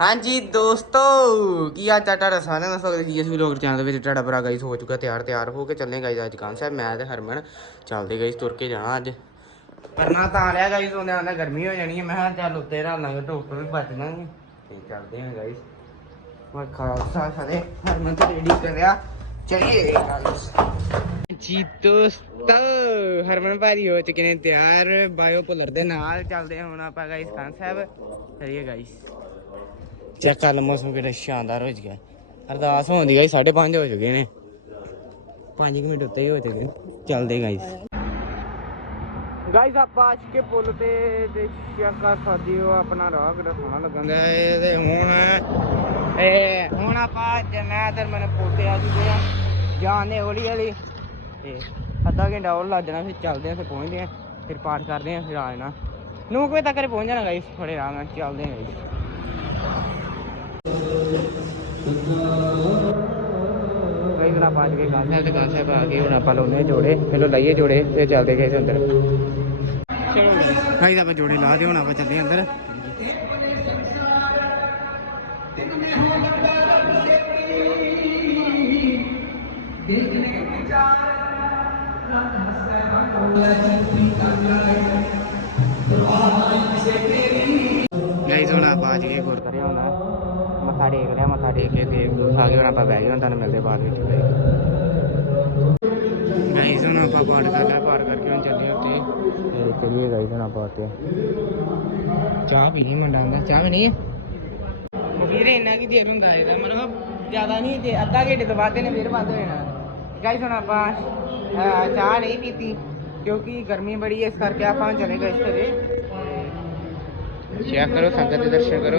ਹਾਂਜੀ ਦੋਸਤੋ, ਕੀ ਹਾਲ ਚਾਲ ਤੁਹਾਡਾ? ਸਾਰਿਆਂ ਦਾ ਸਵਾਗਤ ਹੈ ਜੀ। ਲੋਕ ਚੈਨਲ ਦੇ ਵਿੱਚ ਤੁਹਾਡਾ ਭਰਾ ਗਾਈਸ ਹੋ ਚੁੱਕਾ, ਤਿਆਰ ਤਿਆਰ ਹੋ ਕੇ ਚੱਲੇ ਗਾਈਸ ਅੱਜ ਕਾਂ ਸਾਹਿਬ ਮੈਂ ਤੇ ਹਰਮਨ ਚੱਲਦੇ ਗਾਈਸ ਤੁਰ ਕੇ ਜਾਣਾ ਅੱਜ। ਕਰਨਾ ਤਾਂ ਲਿਆ ਗਾਈਸ ਉਹਨੇ ਆਂਦਾ ਗਰਮੀ ਹੋ ਜਾਣੀ ਹੈ। ਮੈਂ ਕਿਹਾ ਚੱਲ ਉੱਤੇ ਰਾਂ ਲਾਂਗੇ, ਧੁੱਪ ਵੀ ਬਚ ਲਾਂਗੇ। ਤੇ ਚੱਲਦੇ ਹਾਂ ਗਾਈਸ ਮੈਂ ਖਾਲਸਾ, ਸਾਰੇ ਹਰਮਨ ਤੇ ਰੈਡੀ ਕਰਿਆ ਚਲਿਏ ਗਾਈਸ ਜੀ ਦੋਸਤੋ, ਹਰਮਨ ਭਾਰੀ ਹੋ ਚੁੱਕੇ ਨੇ ਤਿਆਰ। ਬਾਇਓ ਪੁਲਰ ਦੇ ਨਾਲ ਚੱਲਦੇ ਹੁਣ ਆਪਾਂ ਗਾਈਸ ਖਾਨ ਸਾਹਿਬ। ਚਲਿਏ ਗਾਈਸ ਚੈੱਕ ਕਰ ਲਓ ਮੌਸਮ ਕਿੰਨਾ ਸ਼ਾਨਦਾਰ ਹੋ ਗਿਆ ਅਰਦਾਸ ਹੋਣ ਦੀ ਗਾਈਸ 5:30 ਹੋ ਚੁੱਕੇ ਨੇ। 5 ਮਿੰਟ ਉੱਤੇ ਹੀ ਹੋ ਚੁੱਕੇ ਚੱਲਦੇ ਗਾਈਸ ਗਾਈਸ ਆਪਾਂ ਅੱਜ ਕੇ ਪੁੱਲ ਤੇ ਤੇ ਚੈੱਕ ਕਰ ਸਕਦੇ ਹੋ ਆਪਣਾ ਰਾਹ ਕਿਹੜਾ ਸੋਹਣਾ ਲੱਗਣ ਡਿਆ ਏ ਤੇ ਹੁਣ ਇਹ ਹੁਣ ਆਪਾਂ ਜਨੈਦਰ ਮਨ ਪੁੱਲ ਤੇ ਆ ਚੁੱਕੇ ਆ। ਜਾਣੇ ਹੌਲੀ ਹੌਲੀ। ਤੇ ਅੱਧਾ ਘੰਟਾ ਹੋਰ ਲੱਗ ਜਾਣਾ ਫਿਰ ਚੱਲਦੇ ਆ ਫਿਰ ਪਹੁੰਚਦੇ ਆ। ਫਿਰ ਪਾਠ ਕਰਦੇ ਆ ਫਿਰ ਆ ਜਾਣਾ। ਨੌ ਕੁ ਵਜੇ ਤੱਕ ਪਹੁੰਚ ਜਾਣਾ ਗਾਈਸ ਥੋੜੇ ਆਰਾਮ ਨਾਲ। ਚੱਲਦੇ ਆ ਗਾਈਸ ਕਈ ਵਾਰ ਆਪਾਂ ਅੱਜ ਕੇ ਗਾਂ ਸਾਹਿਬ ਤੇ ਗਾਂ ਸਾਹਿਬ ਆ ਕੇ ਹੁਣ ਆਪਾਂ ਲਾਉਂਦੇ ਜੋੜੇ ਪਹਿਲਾਂ ਲਾਈਏ ਜੋੜੇ ਫਿਰ ਚੱਲਦੇ ਗਏ ਅੰਦਰ। ਚਲੋ ਗਾਈਸ ਆਪਾਂ ਜੋੜੇ ਲਾ ਦੇ ਹੁਣ ਆਪਾਂ ਚੱਲਦੇ ਅੰਦਰ। ਗਾਈਸ ਹੁਣ ਆਪਾਂ ਅੱਜ ਕੇ ਗੁਰਦੁਆਰੇ। ਆਉਣਾ ਮੱਥਾ ਟੇਕ ਲਿਆ ਮੱਥਾ ਟੇਕ ਕੇ ਤੇ ਖਾ ਕੇ ਹੁਣ ਆਪਾਂ ਬਹਿ ਗਏ ਹੁਣ ਤੁਹਾਨੂੰ ਮਿਲਦੇ ਬਾਅਦ ਵਿੱਚ। ਗਾਈਸ ਹੁਣ ਆਪਾਂ ਪਾਠ ਕਰ ਲਿਆ ਪਾਠ ਕਰਕੇ ਹੁਣ ਚੱਲੇ ਉੱਤੇ ਤੇ ਚਲੀਏ ਗਾਈਸ ਹੁਣ ਆਪਾਂ ਉੱਤੇ ਚਾਹ ਪੀ ਲਈ ਮੁੰਡਾ ਦਾ ਚਾਹ ਵੀ ਨਹੀਂ ਹੈ ਵੀਰੇ ਇੰਨਾ ਕੀ ਦੇਰ ਹੁੰਦਾ ਇਹਦਾ? ਮਤਲਬ ਜ਼ਿਆਦਾ ਨਹੀਂ ਤੇ ਅੱਧਾ ਘੰਟੇ ਤੋਂ ਬਾਅਦ ਇਹਨੇ ਫੇਰ ਬੰਦ ਹੋ ਜਾਣਾ। ਗਾਈਸ ਹੁਣ ਆਪਾਂ ਅਹ, ਚਾਹ ਨਹੀਂ ਪੀਤੀ ਕਿਉਂਕਿ ਗਰਮੀ ਬੜੀ ਹੈ ਇਸ ਕਰਕੇ ਆਪਾਂ ਚਲੇ ਗਏ ਇਸ ਚੈੱਕ ਕਰੋ ਸੰਗਤ ਦੇ ਦਰਸ਼ਨ ਕਰੋ।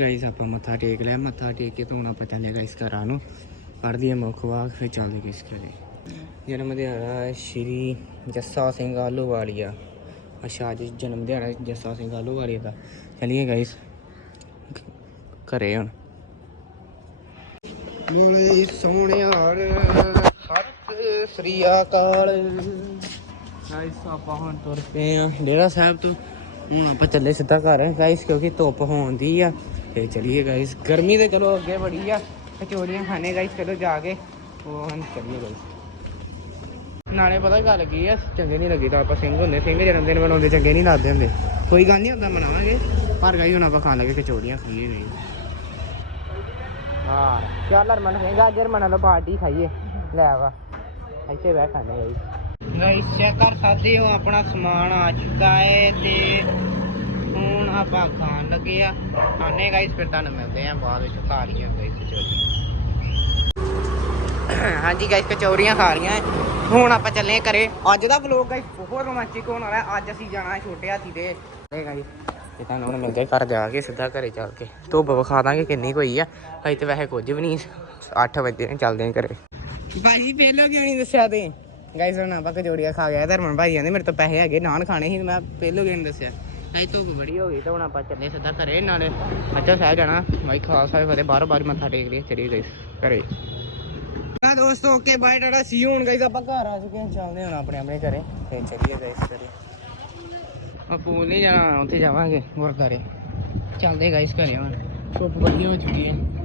ਗਾਈਸ ਆਪਾਂ ਮੱਥਾ ਟੇਕ ਲਿਆ, ਮੱਥਾ ਟੇਕ ਕੇ ਤਾਂ ਹੁਣ ਆਪਾਂ ਚੱਲੇ ਗਾਈਸ ਘਰਾਂ ਨੂੰ। ਪੜ੍ਹਦੀ ਆ ਮੁੱਖ ਵਾਕ, ਫਿਰ ਚੱਲਦੇ ਗਾਈਸ ਘਰੇ। ਜਨਮ ਦਿਹਾੜਾ ਸ਼੍ਰੀ ਜੱਸਾ ਸਿੰਘ ਆਲੂਵਾਲੀਆ ਅੱਛਾ, ਅੱਜ ਜਨਮ ਦਿਹਾੜਾ ਜੱਸਾ ਸਿੰਘ ਆਲੂਵਾਲੀਆ ਦਾ। ਚਲਿਏ ਗਾਈਸ ਘਰੇ ਹੁਣ। ਮੋਲੇ ਸੋਹਣਿਆਰ, ਸਤਿ ਸ੍ਰੀ ਅਕਾਲ। ਗਾਈਸ ਆਪਾਂ ਹੁਣ ਤੁਰ ਪਏ ਆ ਡੇਰਾ ਸਾਹਿਬ ਤੋਂ। ਹੁਣ ਆਪਾਂ ਚੱਲੇ ਸਿੱਧਾ ਘਰ। ਗਾਈਸ ਕਿਉਂਕਿ ਧੁੱਪ ਹੋਉਂਦੀ ਆ। ਤੇ ਚਲੀਏ ਗਾਈਸ ਗਰਮੀ ਤੇ ਚਲੋ ਅੱਗੇ ਬੜੀ ਆ। ਕਚੋਰੀਆਂ ਖਾਣੇ ਗਾਈਸ ਚਲੋ ਜਾ ਕੇ। ਉਹ ਹਨ ਚਲੀਏ ਗਾਈਸ ਨਾਲੇ ਪਤਾ ਗੱਲ ਕੀ ਆ, ਚੰਗੇ ਨਹੀਂ ਲੱਗੀ ਤਾਂ ਆਪਾਂ ਸਿੰਘ ਹੁੰਦੇ। ਸਿੰਘ ਜਨਮ ਦਿਨ ਮਨਾਉਂਦੇ, ਚੰਗੇ ਨਹੀਂ ਲੱਗਦੇ ਹੁੰਦੇ। ਕੋਈ ਗੱਲ ਨਹੀਂ ਹੁੰਦਾ ਮਨਾਵਾਂਗੇ। ਪਰ ਗਾਈ ਹੁਣ ਆਪਾਂ ਖਾਣ ਲੱਗੇ ਕਚੋਰੀਆਂ ਖਾਈਏ ਗਈ ਹਾਂ, ਚੱਲ ਹਰਮਨ ਕਹਿੰਗਾ ਅੱਜ ਹਰਮਨ ਨਾਲ ਪਾਰਟੀ ਖਾਈਏ। ਲੈ ਵਾ ਇੱਥੇ ਬਹਿ ਖਾਣੇ ਗਾਈ ਗਾਈਸ ਚੈੱਕ ਕਰ ਸਕਦੇ ਹੋ, ਆਪਣਾ ਸਮਾਨ ਆ ਚੁੱਕਾ ਹੈ ਤੇ ਹੁਣ ਆਪਾਂ ਖਾ ਖਾਣ ਲੱਗੇ ਆ। ਖਾਣੇ ਗਾਈਸ ਫਿਰ ਤੁਹਾਨੂੰ ਮਿਲਦੇ ਆ ਬਾਅਦ ਵਿੱਚ ਖਾ ਰਹੀਆਂ ਗਾਈਸ ਕਚੋਰੀ ਹਾਂਜੀ ਗਾਈਸ ਕਚੌਰੀਆਂ ਖਾ ਰਹੀਆਂ ਹੁਣ ਆਪਾਂ ਚੱਲੇ ਘਰੇ। ਅੱਜ ਦਾ ਵਲੋਗ ਗਾਈਸ ਬਹੁਤ ਰੋਮਾਂਚਿਕ ਹੋਣ ਵਾਲਾ ਅੱਜ ਅਸੀਂ ਜਾਣਾ ਛੋਟੇ ਹਾਥੀ ਦੇ। ਤੇ ਤੇ ਤੁਹਾਨੂੰ ਹੁਣ ਮਿਲਦੇ ਘਰ ਜਾ ਕੇ, ਸਿੱਧਾ ਘਰੇ ਚੱਲ ਕੇ। ਧੁੱਪ ਵਿਖਾ ਦਾਂਗੇ ਕਿੰਨੀ ਕੋਈ ਆ। ਹਜੇ ਤੇ ਵੈਸੇ ਕੁਝ ਵੀ ਨਹੀਂ 8 ਵਜੇ ਚੱਲਦੇ ਘਰੇ। ਭਾਜੀ ਪਹਿਲਾਂ ਕਿਉਂ ਨਹੀਂ ਦੱਸਿਆ ਤੇ। ਗਾਈਸ ਹੁਣ ਆਪਾਂ ਕਚੌੜੀਆਂ ਖਾ ਗਿਆ ਧਰਮਨ ਭਾਈ ਕਹਿੰਦੇ ਮੇਰੇ ਤੋਂ ਪੈਸੇ ਹੈਗੇ, ਨਾਨ ਖਾਣੇ ਸੀ ਤੇ ਮੈਂ ਪਹਿਲਾਂ ਕਿਉਂ ਨਹੀਂ ਦੱਸਿਆ। ਨਹੀਂ ਧੁੱਪ ਬੜੀ ਹੋ ਗਈ ਤਾਂ ਹੁਣ ਆਪਾਂ ਚੱਲੇ ਸਿੱਧਾ ਘਰੇ ਨਾਲੇ। ਅੱਛਾ, ਸਾਹਿਬ ਜਾਣਾ। ਭਾਈ ਖਾਲਸਾ ਫਤਿਹ ਬਾਹਰੋਂ ਬਾਹਰ ਮੱਥਾ ਟੇਕ ਲਈ ਚਲੀ ਗਈ ਘਰੇ। ਨਾ ਦੋਸਤੋ ਓਕੇ ਬਾਏ ਟਾਟਾ ਸੀ ਹੁਣ ਗਾਈਸ ਆਪਾਂ ਘਰ ਆ ਚੁੱਕੇ ਹਾਂ। ਚੱਲਦੇ ਹੁਣ ਆਪਣੇ ਆਪਣੇ ਘਰੇ ਤੇ ਚੱਲੀਏ ਗਾਈਸ ਘਰੇ। ਆ ਪੂਲ ਨਹੀਂ ਜਾਣਾ, ਉੱਥੇ ਜਾਵਾਂਗੇ ਗੁਰਦਾਰੇ ਚੱਲਦੇ ਗਾਈਸ ਘਰੇ ਹੁਣ। ਧੁੱਪ ਬੜੀ ਹੋ ਚੁੱਕੀ ਹੈ।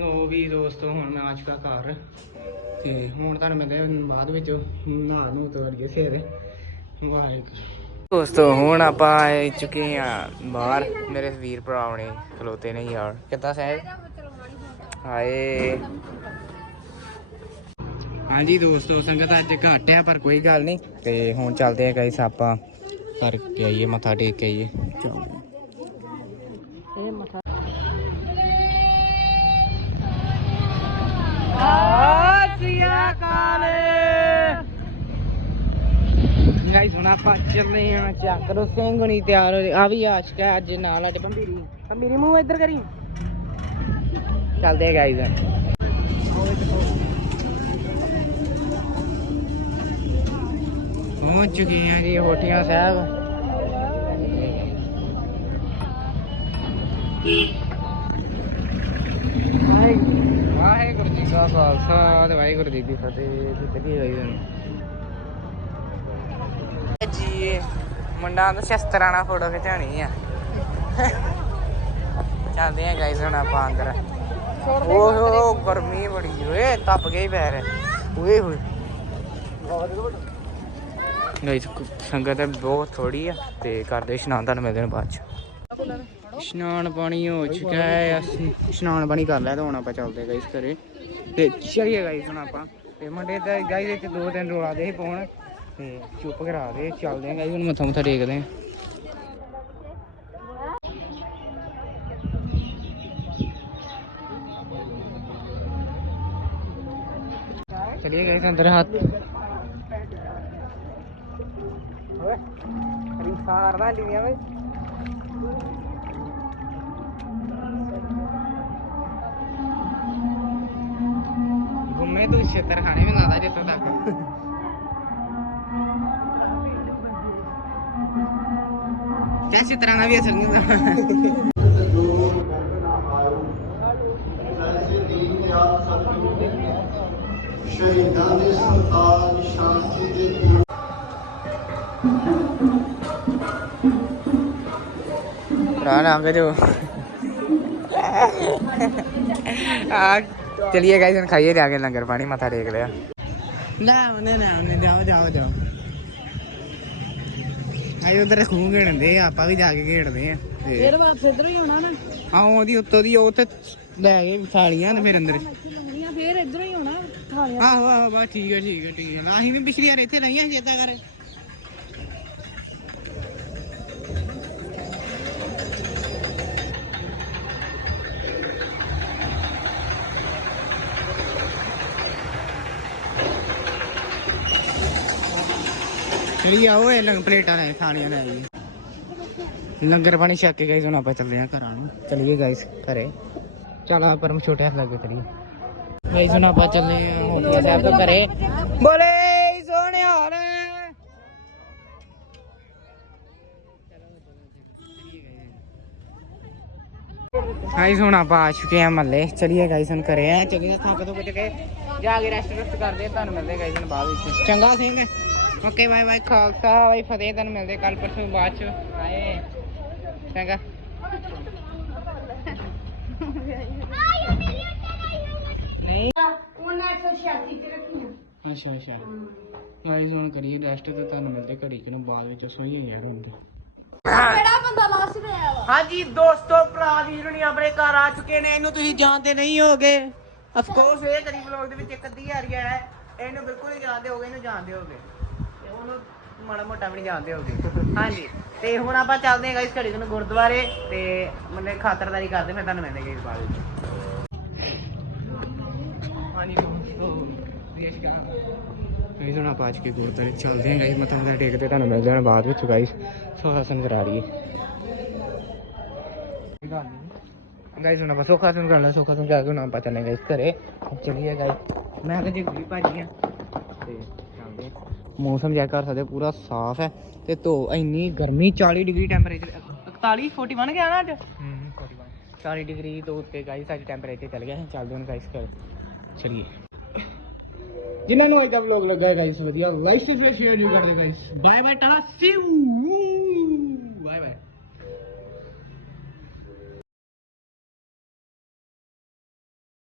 ਲੋ ਵੀ ਦੋਸਤੋ ਹੁਣ ਮੈਂ ਆ ਚੁੱਕਾ ਘਰ। ਤੇ ਹੁਣ ਤੁਹਾਨੂੰ ਮਿਲਦੇ ਬਾਅਦ ਵਿੱਚ ਨਹਾ ਨੂੰ ਤੋੜ ਕੇ ਸਿਰ ਵਾਹਿਗੁਰੂ। ਦੋਸਤੋ, ਹੁਣ ਆਪਾਂ ਆ ਚੁੱਕੇ ਆ ਬਾਹਰ। ਮੇਰੇ ਵੀਰ ਭਰਾ ਨੇ ਖਲੋਤੇ ਨੇ ਯਾਰ। ਕਿੱਦਾਂ ਸਹਿਜ? ਹਾਏ। ਹਾਂਜੀ ਦੋਸਤੋ, ਸੰਗਤ ਅੱਜ ਘੱਟ ਆ ਪਰ ਕੋਈ ਗੱਲ ਨਹੀਂ। ਤੇ ਹੁਣ ਚੱਲਦੇ ਆ ਗਾਈਸ ਆਪਾਂ। ਕਰਕੇ ਆਈਏ, ਮੱਥਾ ਟੇਕ ਕੇ ਆਈਏ। ਚੱਲਦੇ ਇਹ ਮੱਥਾ ਸ੍ਰੀ ਅਕਾਲ ਗਾਈਸ ਹੁਣ ਆਪਾਂ ਚੱਲੇ ਆ ਚੱਕ ਕਰੋ ਸਿੰਘ ਨਹੀਂ ਤਿਆਰ ਹੋ ਆ ਵੀ ਆਸ਼ਕ ਹੈ, ਅੱਜ ਨਾਲ ਸਾਡੇ ਬੰਬੀਰੀ ਬੰਬੀਰੀ ਮੂੰਹ ਇੱਧਰ ਕਰੀ। ਚੱਲਦੇ ਗਾਈਸ ਪਹੁੰਚ ਚੁੱਕੇ ਆ ਜੀ, ਹੋਟੀਆਂ ਸਾਹਿਬ। ਵਾਹਿਗੁਰੂ ਜੀ ਕਾ ਖਾਲਸਾ ਤੇ ਵਾਹਿਗੁਰੂ ਜੀ ਕੀ ਫਤਿਹ। ਤੇ ਕਦੀ ਹੋਈ ਜੀ ਮੁੰਡਾ ਤਾਂ ਸ਼ਸਤਰਾਂ ਨਾਲ ਫੋਟੋ ਖਿਚਾਣੀ ਆ। ਚੱਲਦੇ ਆ ਗਾਈਸ ਹੁਣ ਆਪਾਂ ਅੰਦਰ। ਓਹੋ ਗਰਮੀ ਬੜੀ ਓਏ ਤਪ ਗਈ ਪੈਰ। ਓਏ ਹੋਏ। ਗਾਈਸ ਸੰਗਤ ਬਹੁਤ ਥੋੜੀ ਆ ਤੇ ਕਰਦੇ ਇਸ਼ਨਾਨ ਤੁਹਾਨੂੰ ਮਿਲਦੇ ਨੇ ਬਾਅਦ ਚ। ਇਸ਼ਨਾਨ ਪਾਣੀ ਹੋ ਚੁੱਕਾ ਹੈ ਅਸੀਂ। ਇਸ਼ਨਾਨ ਪਾਣੀ ਕਰ ਲਿਆ ਤੇ ਹੁਣ ਆਪਾਂ ਚੱਲਦੇ ਗਾਈਸ ਘਰੇ। ਤੇ ਚਲੀਏ ਗਾਈਸ ਹੁਣ ਆਪਾਂ। ਤੇ ਮੁੰਡੇ ਦਾ ਗਾਈਸ ਇੱਥੇ ਦੋ ਦਿਨ ਰੋਲਾ ਦੇ ਪਾਉਣ। ਤੇ ਚੁੱਪ ਕਰਾ ਦੇ ਚੱਲਦੇ ਆ ਗਾਈਸ ਹੁਣ ਮੱਥਾ ਮੁੱਥਾ ਟੇਕਦੇ ਆ चलिए गए अंदर हाथ सारना लिया भाई घूमने तो क्षेत्र खाने में ज्यादा जितों तक कैसी तरह ना भी असर नहीं होता ਸ਼ਹੀਦਾਂ ਦੇ ਸੰਤਾਨ ਸ਼ਾਂਤੀ ਦੇ ਪੁਰ रान आगे जो आ चलिए गाइस हम खाइए जाके लंगर पानी माथा टेक लिया ना ना ना ना जाओ जाओ जाओ ਆਈ ਉਧਰ ਖੂਹ ਘੇੜਦੇ ਆ ਆਪਾਂ ਵੀ ਜਾ ਕੇ ਘੇੜਦੇ ਆ। ਫਿਰ ਵਾਪਸ ਇਧਰ ਹੀ ਆਉਣਾ ਨਾ? ਆ ਉਹਦੀ ਉੱਤੋਂ ਦੀ ਉਹ ਤੇ ਲੈ ਗਏ ਥਾਲੀਆਂ ਤੇ ਫਿਰ ਅੰਦਰ। ਲੰਗਣੀਆਂ ਫਿਰ ਇਧਰ ਹੀ ਆਉਣਾ ਥਾਲੀਆਂ। ਆਹੋ ਆਹੋ ਬਸ ਠੀਕ ਹੈ ਠੀਕ ਹੈ ਠੀਕ ਹੈ ਅਸੀਂ ਵੀ ਪਿਛਲੀ ਵਾਰ ਇੱਥੇ ਰਹੀਆਂ ਸੀ ਏਦਾਂ ਕਰ। ਚਲੀ ਆਓ ਇਹ ਲੰਗ ਪਲੇਟਾਂ ਲੈ ਖਾਣੀਆਂ ਲੈ ਆਈਏ। ਲੰਗਰ ਪਾਣੀ ਛੱਕ ਕੇ ਗਾਈਸ ਹੁਣ ਆਪਾਂ ਚੱਲੇ ਆ ਘਰਾਂ ਨੂੰ। ਚਲੀਏ ਗਾਈਸ ਘਰੇ। ਚਲ ਆ ਪਰਮ ਛੋਟੇ ਹੱਥ ਲੱਗੇ ਚਲੀਏ ਗਾਈਸ ਹੁਣ ਆਪਾਂ ਚੱਲੇ ਆ ਹੋਟੀਆ ਸਾਹਿਬ ਤੋਂ ਘਰੇ। ਬੋਲੇ ਸੋਹਣਿਆਰ ਗਾਈਸ ਹੁਣ ਆਪਾਂ ਆ ਚੁੱਕੇ ਆ ਮੱਲੇ ਚਲੀਏ ਗਾਈਸ ਹੁਣ ਘਰੇ ਆ। ਚਲੀਏ ਥੱਕ ਤੋਂ ਕੁਝ ਕੇ। ਜਾ ਕੇ ਰੈਸਟ ਰੁਸਟ ਕਰਦੇ ਤੁਹਾਨੂੰ ਮਿਲਦੇ ਗਾਈਸ ਹੁਣ ਬਾਅਦ ਵਿੱਚ। ਚੰਗਾ, Singh. Okay bye bye Khalsa ਬਾਈ ਫਤਿਹ ਤੁਹਾਨੂੰ ਮਿਲਦੇ ਕੱਲ ਪਰਸੋਂ ਬਾਅਦ ਚ। ਹਾਏ ਚੰਗਾ। ਨਹੀਂ। ਅੱਛਾ ਅੱਛਾ। ਗਾਈਸ ਹੁਣ ਕਰੀਏ ਰੈਸਟ ਤੇ ਤੁਹਾਨੂੰ ਮਿਲਦੇ ਘੜੀ ਕਿ ਨੂੰ ਬਾਅਦ ਵਿੱਚ ਸੋਈਏ ਯਾਰ ਹੁਣ ਤੇ। ਕਿਹੜਾ ਬੰਦਾ ਤੇ ਆਇਆ ਵਾ? ਹਾਂਜੀ ਦੋਸਤੋ ਭਰਾ ਵੀਰ ਨਹੀਂ ਆਪਣੇ ਘਰ ਆ ਚੁੱਕੇ ਨੇ ਇਹਨੂੰ ਤੁਸੀਂ ਜਾਣਦੇ ਨਹੀਂ ਹੋਗੇ ਆਫ ਕੋਰਸ ਇਹ ਕਰੀ ਵਲੌਗ ਦੇ ਵਿੱਚ ਇੱਕ ਅੱਧੀ ਏਰੀਆ ਹੈ। ਇਹਨੂੰ ਬਿਲਕੁਲ ਹੀ ਜਾਣਦੇ ਹੋਗੇ ਇਹਨੂੰ ਜਾਣਦੇ ਹੋਗੇ ਤੇ ਉਹਨੂੰ ਮਾੜਾ ਮੋਟਾ ਵੀ ਨਹੀਂ ਜਾਣਦੇ ਹੋਗੇ ਹਾਂਜੀ, ਤੇ ਹੁਣ ਆਪਾਂ ਚੱਲਦੇ ਹਾਂ ਗਾਇਸ ਘੜੀ ਨੂੰ ਗੁਰਦੁਆਰੇ ਤੇ ਮਤਲਬ ਖਾਤਰਦਾਰੀ ਕਰਦੇ ਫਿਰ ਤੁਹਾਨੂੰ ਮਿਲਦੇ ਗਾਇਸ ਬਾਅਦ ਵਿੱਚ। ਹਾਂਜੀ ਦੋਸਤੋ ਗਾਇਸ ਹੁਣ ਕੇ ਗੁਰਦੁਆਰੇ ਚੱਲਦੇ ਹਾਂ ਗਾਇਸ ਮੱਥਾ ਮੁੱਥਾ ਟੇਕਦੇ ਤੁਹਾਨੂੰ ਮਿਲਦੇ ਹਾਂ ਬਾਅਦ ਵਿੱਚ ਗਾਇਸ ਸੁਖਾਸਨ ਕਰਾ ਲਈਏ। ਗਾਇਸ ਹੁਣ ਆਪਾਂ ਸੁਖਾਸਨ ਕਰ ਲਿਆ ਸੁਖਾਸਨ ਕਰਾ ਕੇ ਹੁਣ ਆਪਾਂ ਚੱਲੇ ਗਾਇਸ ਘਰੇ। ਚਲੀਏ ਗਾਇਸ ਮੈਂ ਕਿਹਾ ਜੀ ਗੁਰੀ ਭਾਜੀ ਆ। ਤੇ ਚੱਲਦੇ ਮੌਸਮ ਚੈੱਕ ਕਰ ਸਕਦੇ ਹੋ, ਪੂਰਾ ਸਾਫ਼ ਹੈ। ਤੇ ਧੋ ਇੰਨੀ ਗਰਮੀ 40 ਡਿਗਰੀ ਟੈਂਪਰੇਚਰ 41 41 ਗਿਆ ਨਾ ਅੱਜ? ਹੂੰ 40 ਡਿਗਰੀ ਤੋਂ ਉੱਤੇ ਗਾਇਸ ਅੱਜ ਟੈਂਪਰੇਚਰ ਚੱਲ ਗਿਆ ਹੈ। ਚੱਲਦੇ ਹਾਂ ਗਾਇਸ ਘਰ। ਚਲੀਏ। ਜਿਨ੍ਹਾਂ ਨੂੰ ਅੱਜ ਦਾ ਵਲੌਗ ਲੱਗਾ ਗਾਇਸ ਵਧੀਆ। ਲਾਈਕ ਤੇ ਸ਼ੇਅਰ ਜੂ ਕਰਦੇ guys bye bye tata see you